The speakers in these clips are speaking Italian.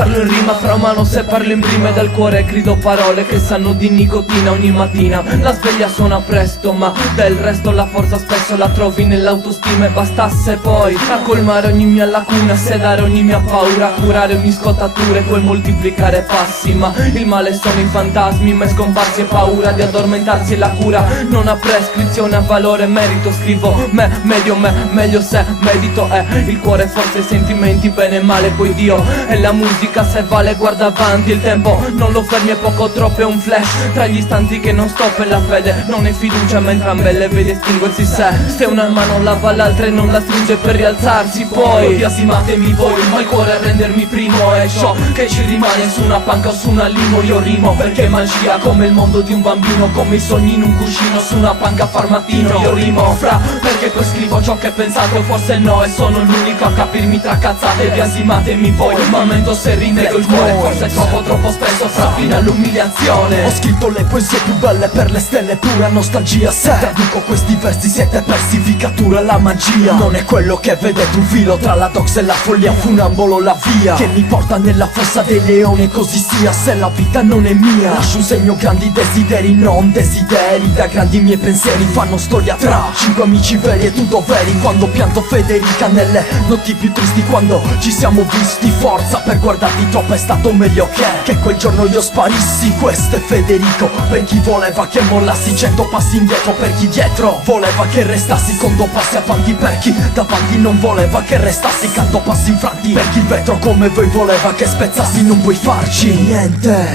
Parlo in rima fra mano se parlo in rime, dal cuore grido parole che sanno di nicotina ogni mattina. La sveglia suona presto ma del resto la forza spesso la trovi nell'autostima. E bastasse poi a colmare ogni mia lacuna, sedare ogni mia paura, curare ogni scottatura e poi moltiplicare passi. Ma il male sono i fantasmi, mai scomparsi e paura di addormentarsi, e la cura non ha prescrizione, ha valore e merito. Scrivo meglio se medito, il cuore, forse i sentimenti, bene e male, poi Dio e la musica se vale, guarda avanti, il tempo non lo fermi, è poco troppo, è un flash tra gli istanti che non stop, e la fede non è fiducia, ma entrambe le vedi estinguersi. Se una mano lava l'altra e non la stringe per rialzarsi, poi biasimatemi voi, ma il cuore a rendermi primo è ciò che ci rimane su una panca o su una limo. Io rimo perché magia come il mondo di un bambino, come i sogni in un cuscino su una panca a far mattino. Io rimo perché poi scrivo ciò che pensate o forse no, e sono l'unico a capirmi tra cazzate. Biasimatemi voi, ma mento se rinego il cuore, forse troppo spesso fino all'umiliazione. Ho scritto le poesie più belle per le stelle, pura nostalgia. Se traduco questi versi siete persi, vi cattura la magia. Non è quello che vedete, un filo tra la dox e la follia, funambolo la via che mi porta nella fossa dei leoni, così sia. Se la vita non è mia, lascio un segno, grandi desideri, non desideri. Da grandi miei pensieri fanno storia tra 5 amici veri e tutto veri. Quando pianto Federica nelle notti più tristi, quando ci siamo visti, forza per guardarti troppo, è stato meglio che quel giorno io sparissi. Questo è Federico per chi voleva che mollassi, 100 passi indietro per chi dietro voleva che restassi, con 2 passi avanti per chi davanti non voleva che restassi, canto passi infranti per chi il vetro come voi voleva che spezzassi. Non puoi farci niente.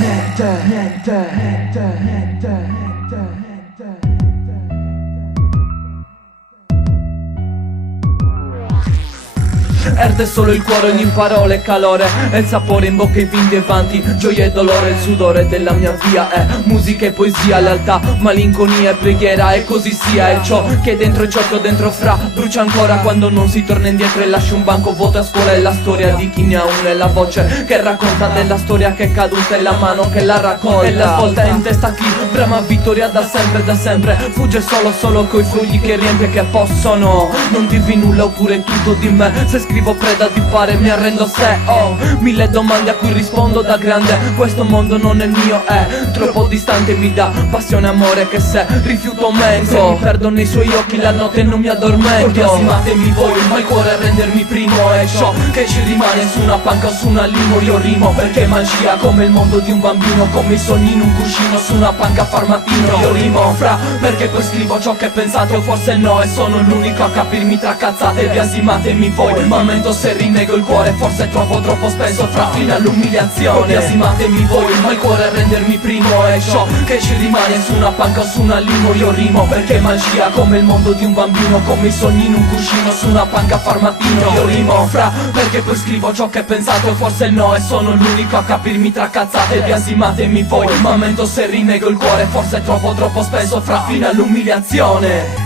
Erde solo il cuore, ogni parola è calore, e il sapore in bocca, i vinti e vanti, gioia e dolore, il sudore della mia via è musica e poesia, lealtà, malinconia e preghiera, e così sia. E ciò che dentro e ciò che ho dentro brucia ancora quando non si torna indietro e lascia un banco vuoto a scuola. È la storia di chi ne ha una, è la voce che racconta della storia che è caduta, è la mano che la raccolta, e la svolta è in testa chi brama vittoria da sempre, fugge solo coi fluidi che riempie, che possono non dirvi nulla oppure tutto di me. Se scrivo preda di fare mi arrendo se ho 1000 domande a cui rispondo da grande. Questo mondo non è mio, è troppo distante, mi dà passione e amore che se rifiuto mento. Se mi perdo nei suoi occhi la notte non mi addormento. Biasimatemi voi, ma il cuore a rendermi primo è ciò che ci rimane su una panca o su una limo. Io rimo perché magia come il mondo di un bambino, come i sogni in un cuscino su una panca a far mattino. Io rimo perché poi scrivo ciò che pensate o forse no, e sono l'unico a capirmi tra cazzate. Biasimatemi voi, ma mento se rinego il cuore, forse troppo spesso fino all'umiliazione. Biasimatemi voi, ma il cuore a rendermi primo è ciò che ci rimane su una panca o su una limo. Io rimo perché magia come il mondo di un bambino, come i sogni in un cuscino su una panca a far mattino. Io rimo perché poi scrivo ciò che pensate o forse no, e sono l'unico a capirmi tra cazzate. Biasimatemi voi, ma mento se rinego il cuore, forse troppo spesso fino all'umiliazione.